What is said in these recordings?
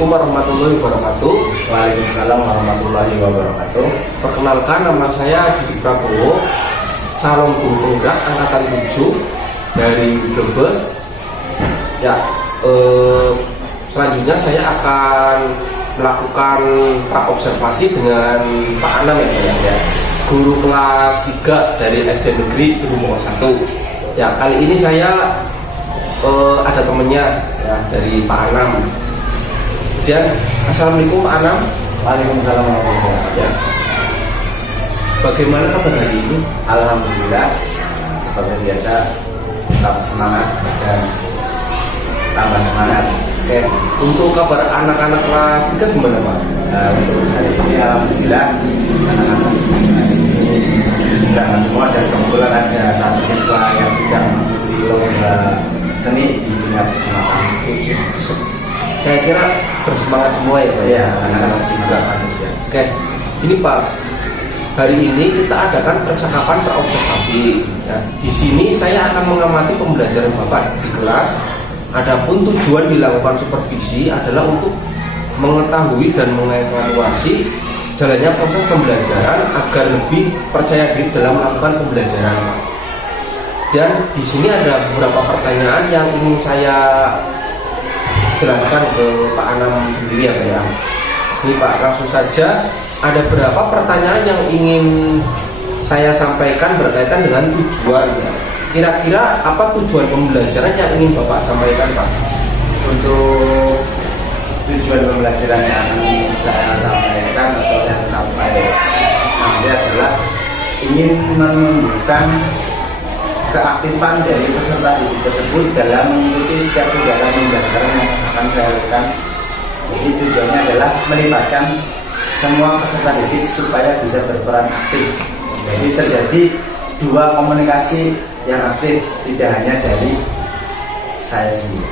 Assalamualaikum warahmatullahi wabarakatuh. Waalaikumsalam warahmatullahi wabarakatuh. Perkenalkan, nama saya Didi Prabowo, calon guru penggerak angkatan 7 dari Brebes. Ya, selanjutnya saya akan melakukan praobservasi dengan Pak Anam ya, guru kelas 3 dari SD Negeri Kedung 1. Ya, kali ini saya ada temennya ya, dari Pak Anam. Kemudian, Assalamualaikum Pak Anam. Waalaikumsalam warahmatullahi wabarakatuh. Ya. Bagaimana kabar hari ini? Alhamdulillah, seperti biasa, tetap semangat dan tambah semangat. Oke. Untuk kabar anak-anak kelas 3 gimana Pak? Untuk hari ini alhamdulillah anak-anak sudah semua, dan kebetulan ada satu siswa yang sedang mengikuti lomba seni di tingkat kecamatan. Saya kira bersemangat semua ya Pak ya, Anak-anak juga antusias. Oke, ini Pak, hari ini kita adakan percakapan terobservasi. Ya, di sini saya akan mengamati pembelajaran Bapak di kelas. Adapun tujuan dilakukan supervisi adalah untuk mengetahui dan mengevaluasi jalannya proses pembelajaran agar lebih percaya diri dalam melakukan pembelajaran. Dan di sini ada beberapa pertanyaan yang ingin saya jelaskan ke Pak Anam sendiri ya. Ini Pak, langsung saja, ada berapa pertanyaan yang ingin saya sampaikan berkaitan dengan tujuan ya. Kira-kira apa tujuan pembelajaran yang ingin Bapak sampaikan Pak? Untuk tujuan pembelajaran yang saya sampaikan atau yang sampai nanti adalah ingin menunjukkan keaktifan dari peserta didik tersebut dalam mengikuti setiap kegiatan pembelajaran yang akan saya lakukan. Jadi tujuannya adalah melibatkan semua peserta didik supaya bisa berperan aktif. Jadi terjadi dua komunikasi yang aktif, tidak hanya dari saya sendiri.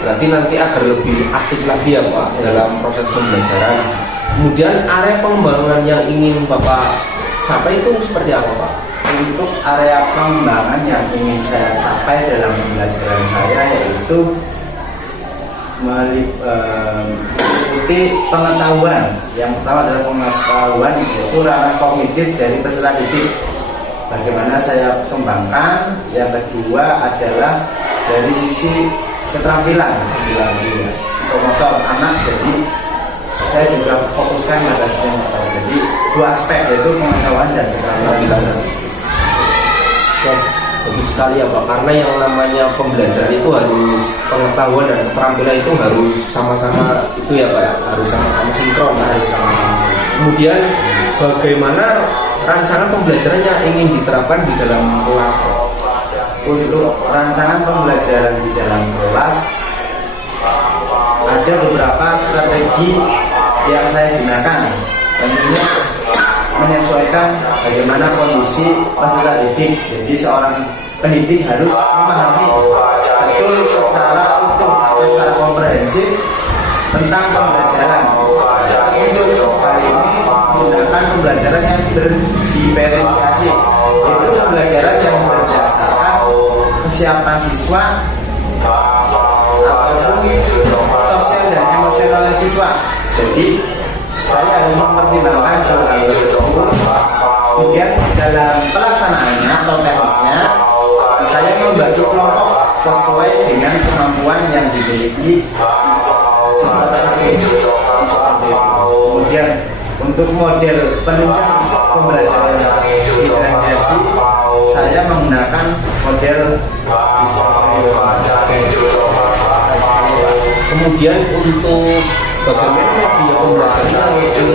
Berarti nanti agar lebih aktif lagi ya Pak dalam proses pembelajaran. Kemudian area pengembangan yang ingin Bapak capai itu seperti apa Pak? Untuk area pengembangan yang ingin saya capai dalam pembelajaran saya yaitu meliputi pengetahuan. Yang pertama adalah pengetahuan, yaitu ranah kognitif dari peserta didik. Bagaimana saya kembangkan. Yang kedua adalah dari sisi keterampilan psikomotor anak. Jadi saya juga fokuskan pada psikomotor. Jadi dua aspek, yaitu pengetahuan dan keterampilan. Bagus sekali ya Pak, karena yang namanya pembelajaran itu harus pengetahuan dan keterampilan itu harus sama-sama itu ya Pak ya, harus sama-sama sinkron, harus sama-sama. Kemudian bagaimana rancangan pembelajaran yang ingin diterapkan di dalam kelas? Untuk rancangan pembelajaran di dalam kelas ada beberapa strategi yang saya gunakan. Tentunya menyesuaikan bagaimana kondisi peserta didik. Jadi seorang pendidik harus memahami betul secara utuh atau secara komprehensif tentang pembelajaran. Untuk kali ini menggunakan pembelajaran yang berdiferensiasi, yaitu pembelajaran yang berdasarkan kesiapan siswa ataupun sosial dan emosional siswa. Jadi saya harus mempertimbangkan hal tersebut. Kemudian dalam pelaksanaannya atau teknisnya, saya membagi kelompok sesuai dengan kemampuan yang dimiliki siswa tersebut. Kemudian untuk model penunjang pembelajaran diferensiasi, saya menggunakan model Kemudian untuk bagaimana media pembelajaran yang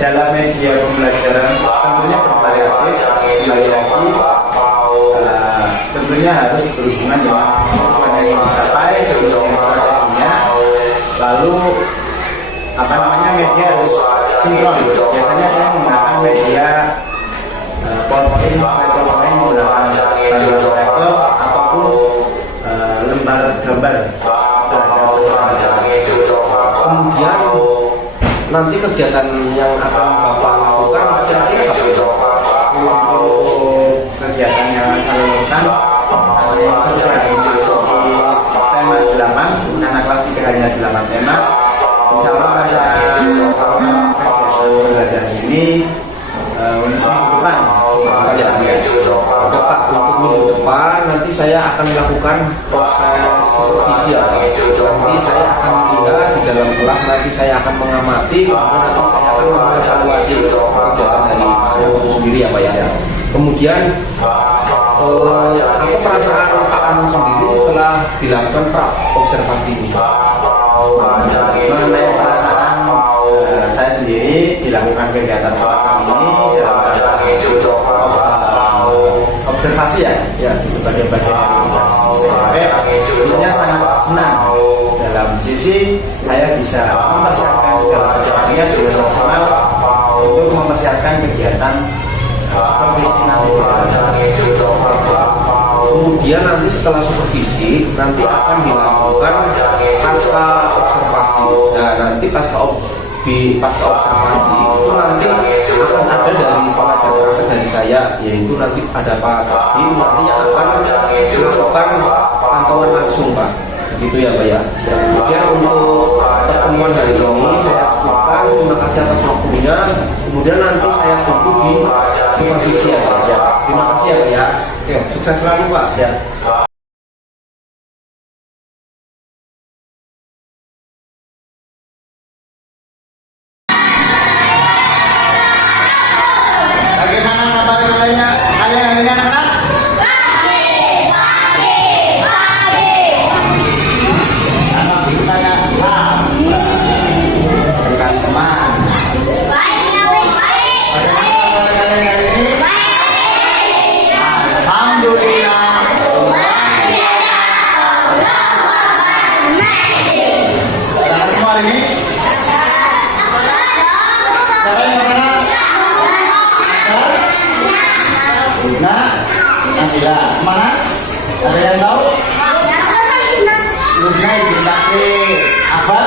dalam media pembelajaran tentunya bervariatif. Kembali lagi tentunya harus berhubungan dengan tujuan yang dicapai, kemudian strateginya, lalu media harus sinkron. Biasanya saya menggunakan media PowerPoint, slide PowerPoint, menggunakan panduan proyektor ataupun lembar gambar. Kemudian nanti kegiatan yang akan Bapak lakukan kira-kira apa itu? Untuk kegiatan yang saya lakukan, sudah memasuki tema 8, anak kelas 3 hanya 8. ini untuk minggu depan. Oke Pak, untuk minggu depan nanti saya akan melakukan proses supervisi ya Pak. Nanti saya akan melihat di dalam kelas, nanti saya akan mengamati, kemudian nanti saya akan mengevaluasi kegiatan dari saya itu sendiri ya Pak ya. Kemudian apa perasaan Pak Anung sendiri setelah dilakukan observasi ini? Mengenai perasaan saya sendiri dilakukan kegiatan semacam ini dalam observasi ya sebagai bagian dari intinya sangat senang dalam sisi saya bisa mempersiapkan segala sesuatunya dengan maksimal untuk mempersiapkan kegiatan supervisi nanti. Kemudian nanti setelah supervisi nanti akan dilakukan pasca observasi. Nah nanti pasca observasi itu nanti akan ada dari pengajar karakter dari saya, yaitu nanti ada Pak Kasdi, nantinya akan melakukan pantauan langsung Pak. Begitu ya Pak ya. Kemudian untuk pertemuan hari ini saya cukupkan. Terima kasih atas waktunya. Kemudian nanti saya tunggu di supervisi ya Pak. Terima kasih ya Pak ya. Oke, sukses selalu Pak. Siap. Bagaimana kabar kalian hari ini anak-anak? Nabila, mana? Ada yang tahu? Luna izin pakai apa?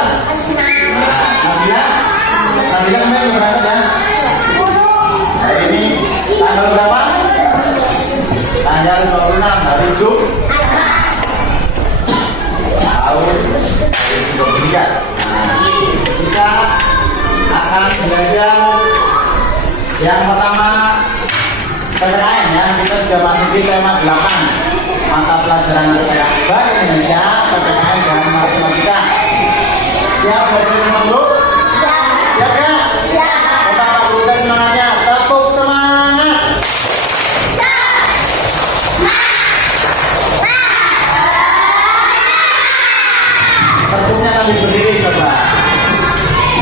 Nabila, Nabila kemarin berangkat ya? Hari ini tanggal berapa? Tanggal 26 hari Jumat tahun 2023. Kita akan belajar yang pertama PPKN ya. Kita sudah masuki tema 8 mata pelajaran PPKN Bahasa Indonesia, PPKN dan Matematika. Siap belajar dengan grup? Siap ya? Siap. Bapak Ibu kita semangatnya, tepuk semangat. Tepuknya kali berdiri coba.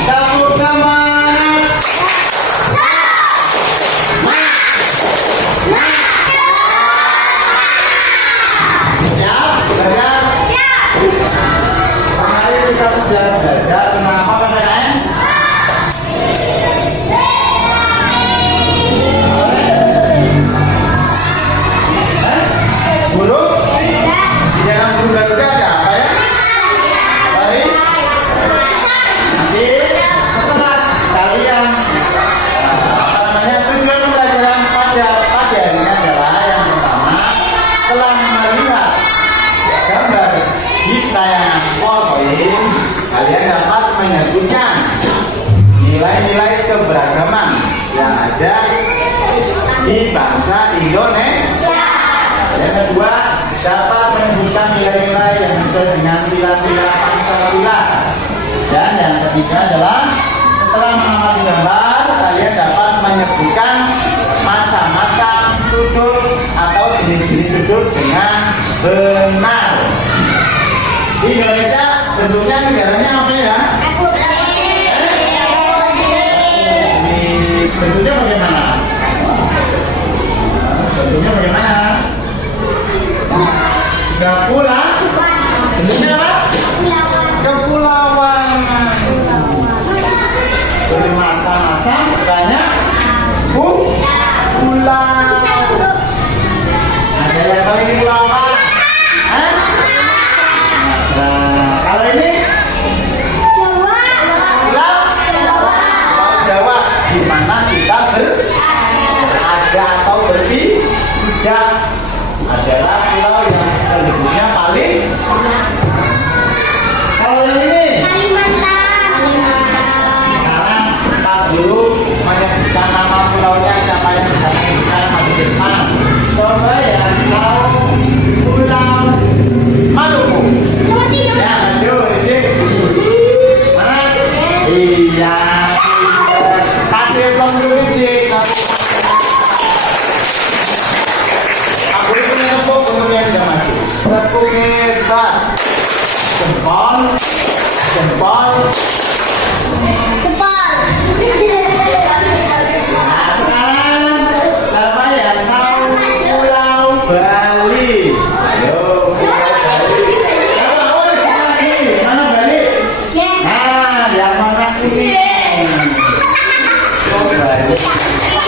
Tepuk semangat. Kemarin kita sudah belajar kenapa PPKN? Burung? Di dalam burung Garuda ada apa ya? Baik. Nanti setelah kalian tujuan pembelajaran pada hari ini adalah yang pertama telah melihat gambar di tayangan PowerPoint, kalian dapat menyebutkan nilai-nilai keberagaman yang ada di bangsa Indonesia. Yang kedua, dapat menyebutkan nilai-nilai yang sesuai dengan sila-sila Pancasila. Dan yang ketiga adalah setelah mengamati gambar, kalian dapat menyebutkan macam-macam sudut atau jenis-jenis sudut dengan benar. Di Indonesia bentuknya negaranya apa ya? Bentuknya bagaimana? Bentuknya bagaimana? Kepulauan. Bentuknya apa? Kepulauan. Bermacam-macam banyak pulau. Ada yang tahu ini pulau apa? Kalau ini Jawa. Pulau Jawa, di mana kita ada atau berpijak adalah pulau yang penduduknya paling. Kalau yang ini Kalimantan. Sekarang kita dulu menyebutkan mundur sih. Aku itu menepuk kemudian sudah maju. Tepuk hebat. Jempol, jempol, Cepat. Nah, sekarang siapa yang tahu Pulau Bali? Ayo, Pulau Bali. Yang tahu di sini. Mana Bali? Nah, yang mana ini? Oh, Bali.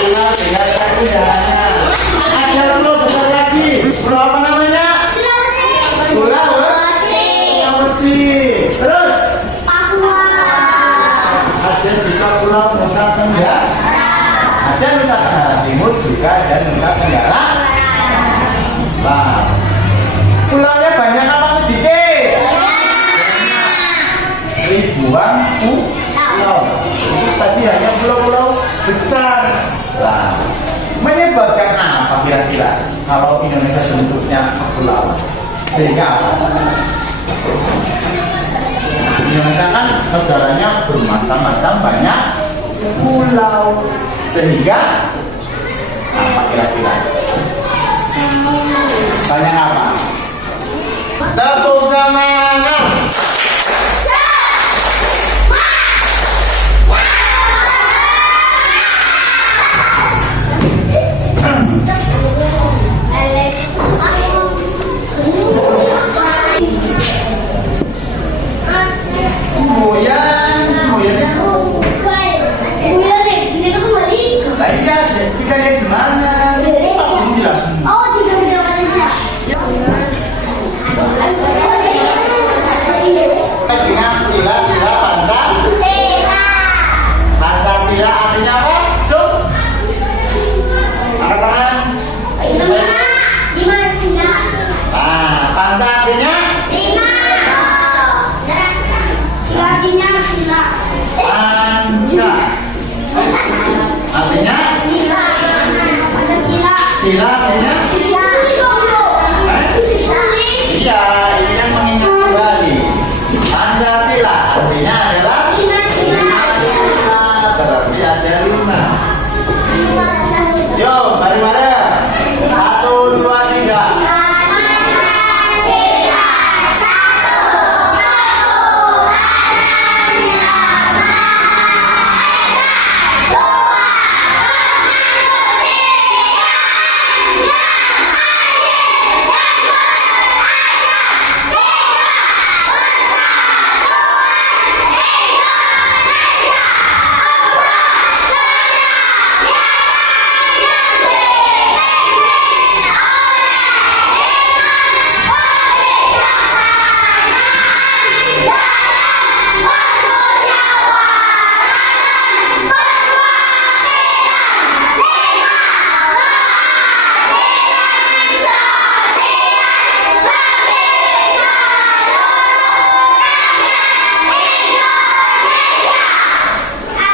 Pulau tinggal kudanya. Ada pulau besar lagi. Pulau apa namanya? Pulau Sulawesi. Terus ada juga Pulau Nusa Tenggara. Ada Nusa Tenggara Timur juga ada Nusa Tenggara. Nah, pulaunya banyak apa sedikit? Ribuan pulau. Itu tadi hanya pulau-pulau besar. Nah, menyebabkan apa kira-kira kalau Indonesia bentuknya kepulauan? Sehingga apa? Indonesia kan negaranya bermacam-macam, banyak pulau, sehingga apa kira-kira? Banyak apa? Tepuk semangat. Lah iya, kita lihat di mana? Ini langsung. Dengan sila-sila Pancasila artinya apa? Cuk. Angkat tangan. Nah, Panca artinya? Panca. Artinya? Sila artinya? Iya, ini kan mengingat kembali. Pancasila artinya adalah Sila, berarti ada 5. Yo, mari-mari. 1, 2, 3.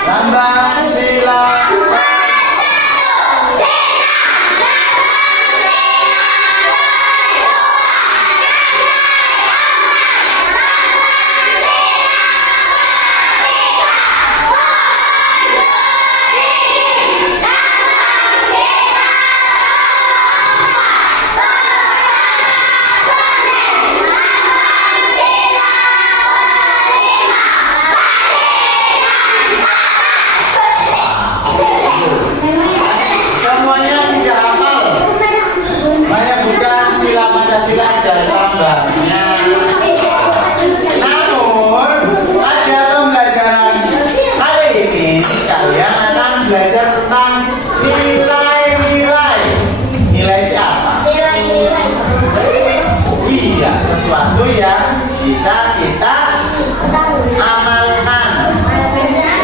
Lambang sila. Semuanya sudah hafal. Menyebutkan sila Pancasila dan lambangnya. Namun ada pembelajaran kali ini kalian akan belajar tentang nilai-nilai. Nilai siapa? Iya, sesuatu yang bisa kita amalkan,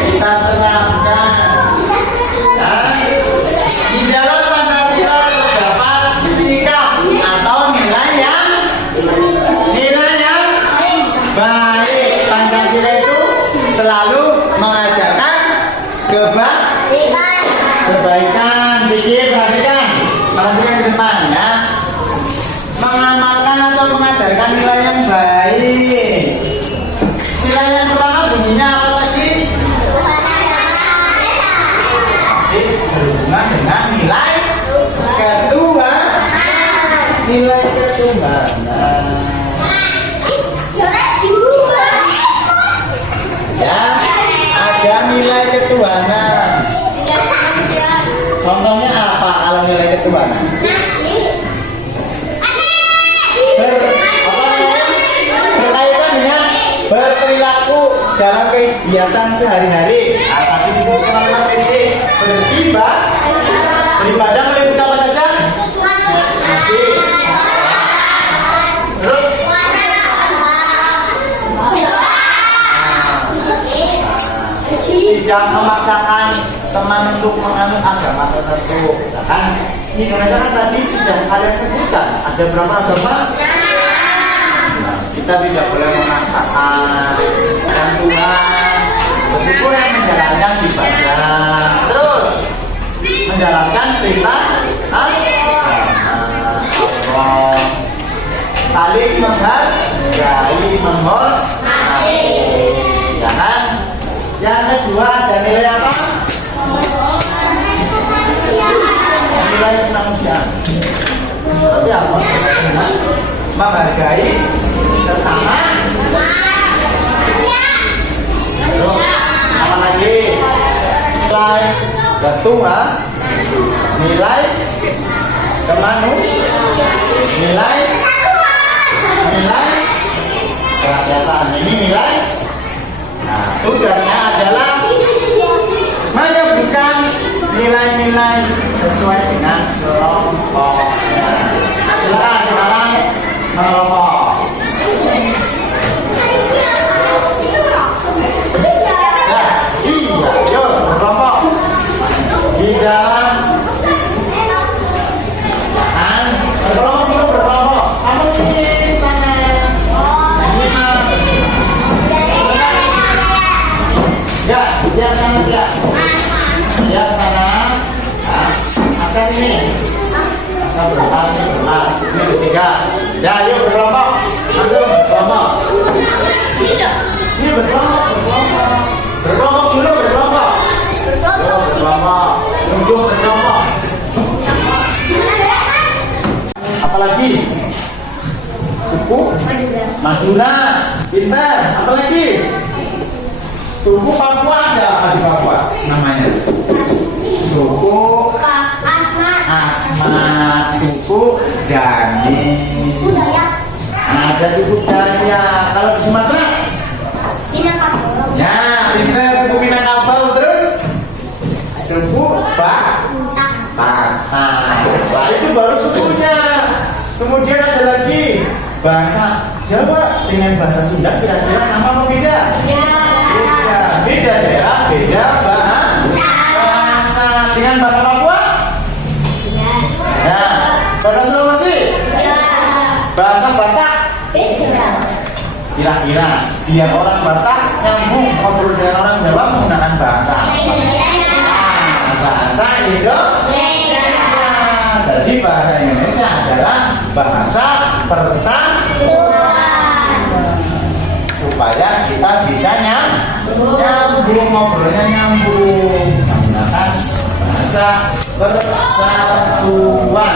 kita terapkan. Di dalam Pancasila terdapat sikap atau nilai yang baik. Pancasila itu selalu mengajarkan kebaikan. Pikir, perhatikan ke depan ya. Mengamalkan atau mengajarkan nilai yang baik. Sila yang pertama bunyinya apa sih? berhubungan dengan nilai ketuhanan. Nilai ketuhanan. Ya, ada nilai ketuhanan. Contohnya apa kalau nilai ketuhanan? Berkaitan dengan berperilaku dalam kegiatan sehari-hari. Tapi disebutkan oleh Mas Eci, beribadah meliputi apa saja? Terus tidak memaksakan teman untuk menganut agama tertentu. Kan di Indonesia kan tadi sudah kalian sebutkan ada berapa agama? Kita tidak boleh memaksakan dan Tuhan meskipun yang menjalankan ibadah terus menjalankan perintah Allah, saling menghargai, menghormati. Jangan. Yang kedua ada nilai apa? Nilai kemanusiaan. Berarti apa? Menghargai sesama. Terus apa lagi? Nilai ketuhanan, nilai kemanusiaan, nilai kerakyatan. Ini nilai. Nah, tugasnya adalah menyebutkan nilai-nilai sesuai dengan kelompoknya. Silakan sekarang mengelompok. Ya, iya, yuk berkelompok. Di dalam berkelompok. Kamu sini sana. Ya, dia sana dia. Dia sana. Akan sini. Asal berkelas. Ini ketiga. Ya, yuk berkelompok. Langsung berkelompok. Ini berkelompok. Berkelompok dulu, berkelompok. Tunggu berkelompok. Apalagi? Suku Madura. Pintar. Apalagi? Suku Papua ada apa di Papua? Namanya? Suku Asmat. Suku Dani. Ada suku Dayak. Kalau di Sumatera? Ya, pintar. Suku Minangkabau. Terus? Suku Batak. Nah, itu baru sukunya. Kemudian ada lagi bahasa Jawa dengan bahasa Sunda kira-kira sama atau beda? Beda daerah, beda bahasa. Dengan bahasa Papua? Nah, bahasa Sulawesi? Bahasa Batak? Kira-kira biar orang Batak nyambung ngobrol dengan orang Jawa menggunakan bahasa. Bahasa Indonesia. Jadi bahasa Indonesia adalah bahasa persatuan. Supaya kita bisa nyambung, ngobrolnya nyambung menggunakan bahasa persatuan.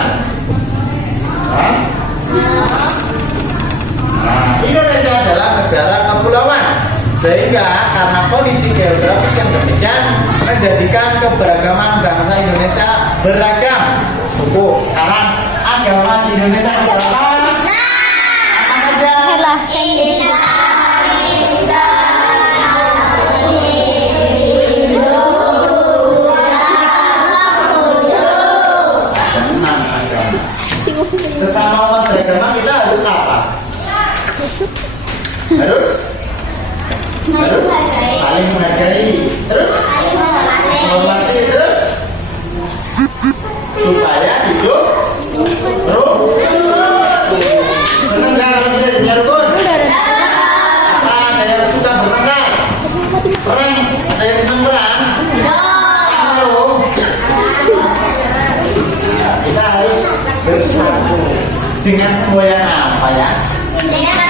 Indonesia adalah negara kepulauan, sehingga karena kondisi geografis yang demikian menjadikan keberagaman bangsa Indonesia beragam. Suku, sekarang agama di Indonesia berapa? Apa saja? Sesama umat beragama kita harus apa? Harus saling menghargai. Terus menghormati. Terus supaya hidup senang gak kalau bisa punya rukun? Ada yang suka bertengkar, perang, ada yang senang perang. Kita harus bersatu dengan semboyan apa ya? Bineka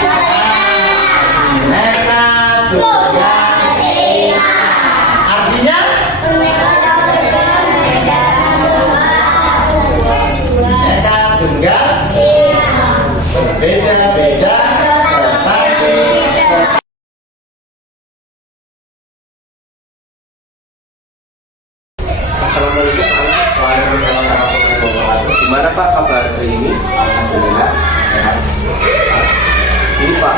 Tunggal Ika. Artinya? Assalamualaikum Waalaikumsalam warahmatullahi wabarakatuh. Gimana Pak kabar hari ini? Alhamdulillah sehat. Ini Pak,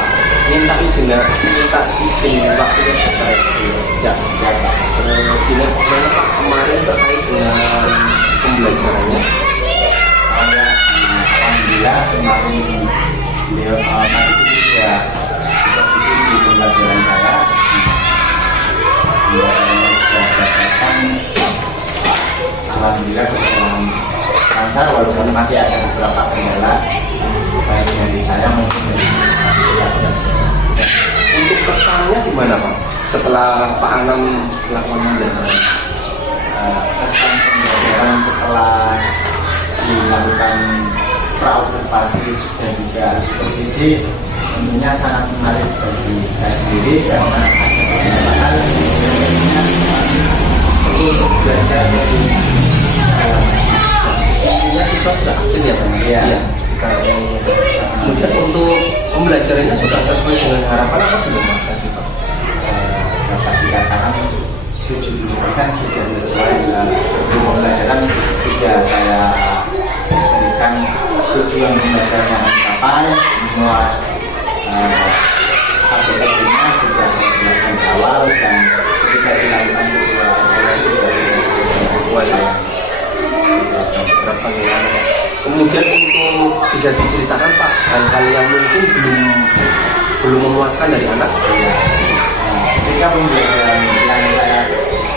minta izin waktunya selesai. Ya, Siapa? gimana Pak kemarin terkait dengan pembelajarannya? Alhamdulillah kemarin beliau tadi itu sudah supervisi di pembelajaran saya. Pembelajarannya sudah datang. Alhamdulillah berjalan lancar walaupun masih ada beberapa kendala baik dari saya maupun dari pihak. Untuk kesannya gimana Pak? Setelah Pak Anam melakukan pembelajaran? Kesan pembelajaran setelah dilakukan praobservasi dan juga supervisi tentunya sangat menarik bagi saya sendiri karena ada beberapa hal yang perlu untuk belajar lebih dalam. Sebenarnya siswa sudah aktif ya Pak? Iya. Kemudian untuk pembelajarannya sudah sesuai dengan harapan apa belum Mas? Dapat dikatakan 70% sudah sesuai. Sebelum pembelajaran sudah saya berikan tujuan pembelajarannya mencapai semua ABCD-nya sudah saya jelaskan di awal dan ketika dilakukan sebuah evaluasi sudah sesuai yang Berapa bulan? Kemudian untuk bisa diceritakan Pak hal-hal yang mungkin belum memuaskan dari anak. Ketika pembelajaran yang saya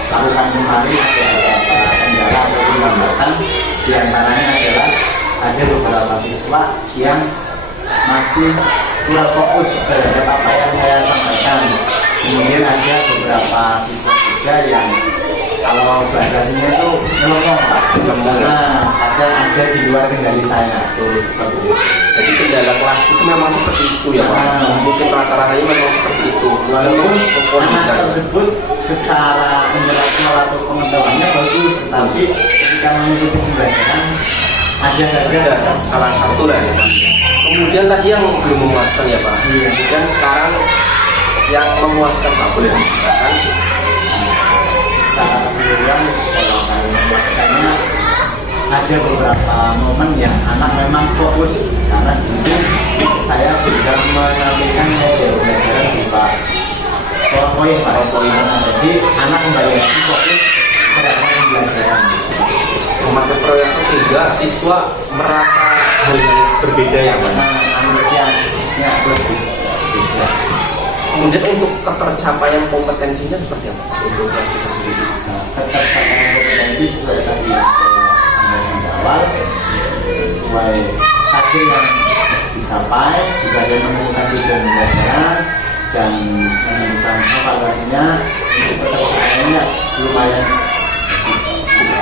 lakukan kemarin ada beberapa kendala atau hambatan, di antaranya adalah ada beberapa siswa yang masih kurang fokus terhadap apa yang saya sampaikan. Kemudian ada beberapa siswa juga yang kalau bahasa sini itu nyelonong Pak. Nah, ada di luar kendali saya tuh seperti itu. Jadi kendala kelas itu memang seperti itu ya Pak. Mungkin rata-ratanya memang seperti itu. Walaupun kondisi anak tersebut secara intelektual atau pengetahuannya bagus, tetapi ketika mengikuti pembelajaran ada saja salah satu lah ya Pak. Kemudian tadi yang belum memuaskan ya Pak. Iya. Dan sekarang yang memuaskan Pak boleh dikatakan. secara keseluruhan kalau kami memuaskannya ada beberapa momen yang anak memang fokus karena di situ saya bisa menampilkan media pembelajaran berupa PowerPoint Pak. Jadi anak kembali lagi fokus terhadap pembelajaran. Memakai proyektor sehingga siswa merasa hal yang berbeda ya Pak. Antusiasnya lebih beda. Kemudian untuk ketercapaian kompetensinya seperti apa untuk kelas kita sendiri? Ketercapaian kompetensi sesuai tadi yang saya sampaikan di awal, sesuai target yang dicapai, juga ada menemukan tujuan pembelajaran dan menemukan evaluasinya. Untuk ketercapainnya lumayan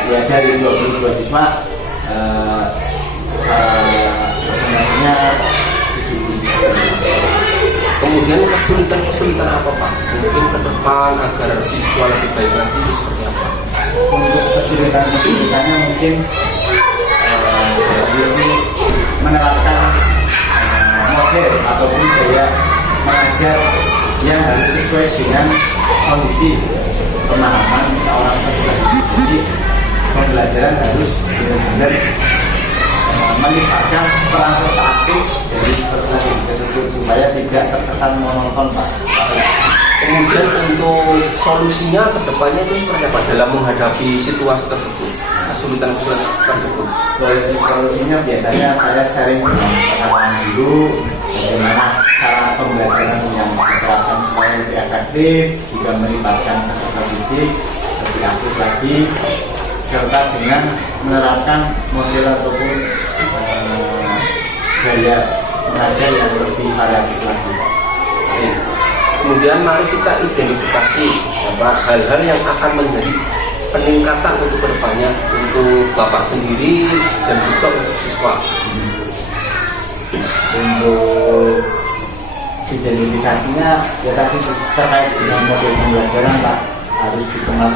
ya, dari 22 siswa persentasenya 70%. Kemudian kesulitan apa Pak? Mungkin ke depan agar siswa lebih baik lagi itu seperti apa? Untuk kesulitannya mungkin dari sisi menerapkan model ataupun gaya mengajar yang harus sesuai dengan kondisi pemahaman seorang peserta didik. Jadi pembelajaran harus benar-benar melibatkan peran serta aktif dari peserta didik tersebut supaya tidak terkesan monoton Pak. Kemudian untuk solusinya ke depannya itu seperti apa dalam menghadapi situasi tersebut, kesulitan tersebut? Solusinya biasanya saya sharing dengan pengalaman dulu bagaimana cara pembelajaran yang diterapkan supaya lebih efektif, juga melibatkan peserta didik lebih aktif lagi, serta dengan menerapkan model ataupun gaya mengajar yang lebih variatif lagi. Kemudian mari kita identifikasi hal-hal yang akan menjadi peningkatan untuk kedepannya untuk Bapak sendiri dan juga untuk siswa. Untuk identifikasinya ya tadi terkait dengan model pembelajaran Pak, harus dikemas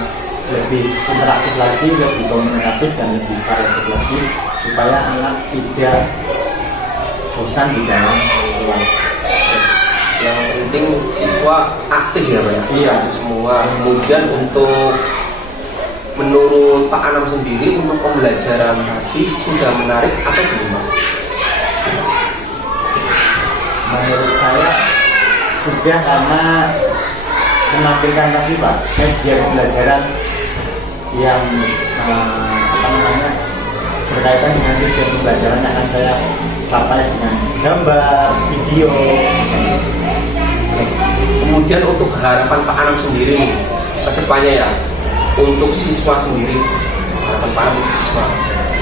lebih interaktif lagi, lebih komunikatif dan lebih variatif lagi supaya anak tidak bosan di dalam kelas. Yang penting siswa aktif ya Pak. Iya. Semua. Kemudian untuk menurut Pak Anam sendiri untuk pembelajaran tadi sudah menarik atau belum Pak? Menurut saya sudah, karena menampilkan tadi Pak media pembelajaran yang berkaitan dengan tujuan pembelajaran yang akan saya sampai dengan gambar, video. Kemudian untuk harapan Pak Anam sendiri nih, ke depannya ya, untuk siswa sendiri, harapan Pak Anam untuk siswa.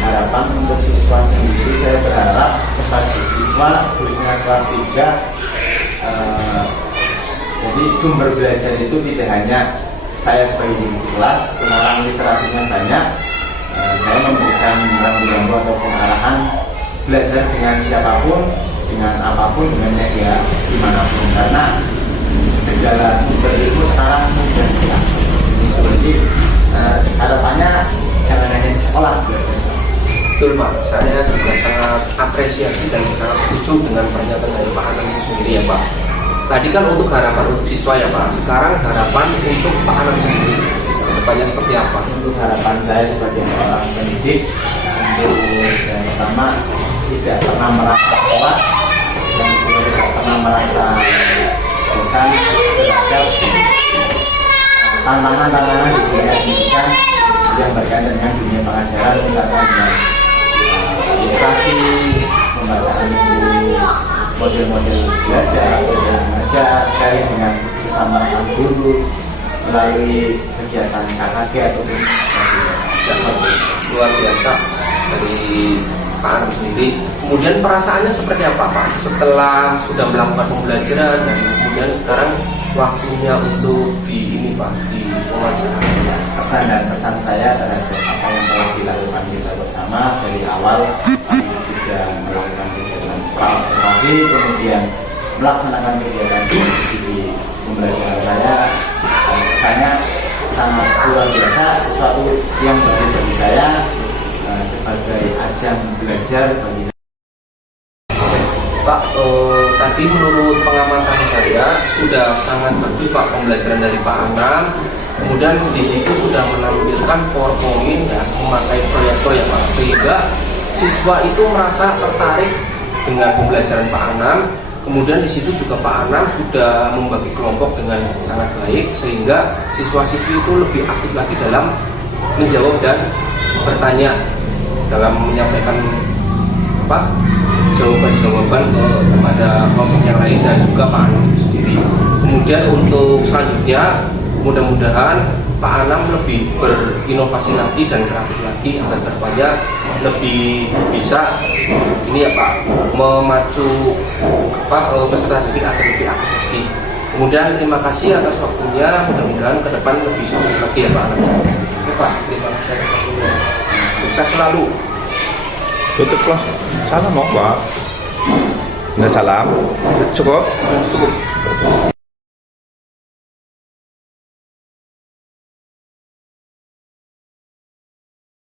Harapan untuk siswa sendiri, saya berharap kepada siswa khususnya kelas 3, jadi sumber belajar itu tidak hanya saya sebagai guru di kelas, sekarang literasinya banyak. Saya memberikan rambu-rambu atau pengarahan belajar dengan siapapun, dengan apapun, dengan media dimanapun, karena segala sumber itu sekarang mudah diakses. Jadi harapannya jangan hanya di sekolah belajar. Betul Pak, saya juga sangat apresiasi dan sangat setuju dengan pernyataan dari Pak Anam itu sendiri ya Pak. Tadi kan untuk harapan untuk siswa ya Pak, sekarang harapan untuk Pak Anam sendiri, kedepannya seperti apa? Untuk harapan saya sebagai seorang pendidik, untuk yang pertama tidak pernah merasa puas dan tidak pernah merasa bosan terhadap tantangan-tantangan di dunia pendidikan yang berkaitan dengan dunia pengajaran, misalkan dengan ilustrasi, pembacaan buku, model-model belajar, model mengajar, sharing dengan sesama guru melalui kegiatan KKG ataupun luar biasa dari Pak Anam sendiri. Kemudian perasaannya seperti apa Pak setelah sudah melakukan pembelajaran dan kemudian sekarang waktunya untuk di ini Pak, di pembelajaran? Pesan dan pesan saya terhadap apa yang telah dilakukan kita bersama dari awal, kami sudah melakukan kegiatan praobservasi, kemudian melaksanakan kegiatan di pembelajaran saya. Kesannya sangat luar biasa, sesuatu yang baru bagi saya sebagai ajang belajar bagi saya. Pak, tadi menurut pengamatan saya sudah sangat bagus Pak pembelajaran dari Pak Anam. Kemudian di situ sudah menampilkan PowerPoint ya, memakai proyektor ya Pak, sehingga siswa itu merasa tertarik dengan pembelajaran Pak Anam. Kemudian di situ juga Pak Anam sudah membagi kelompok dengan sangat baik, sehingga siswa-siswi itu lebih aktif lagi dalam menjawab dan bertanya, dalam menyampaikan jawaban-jawaban kepada kelompok yang lain dan juga Pak Anam itu sendiri. Kemudian untuk selanjutnya, mudah-mudahan Pak Anam lebih berinovasi lagi dan kreatif lagi agar kedepannya lebih bisa ini ya Pak, memacu peserta didik agar lebih aktif lagi. Kemudian terima kasih atas waktunya, mudah-mudahan ke depan lebih sukses lagi ya Pak Anam. Oke Pak, terima kasih atas waktunya. Sukses selalu. Tutup kelas. Salam mau Pak. Nggak salam. Cukup. Cukup.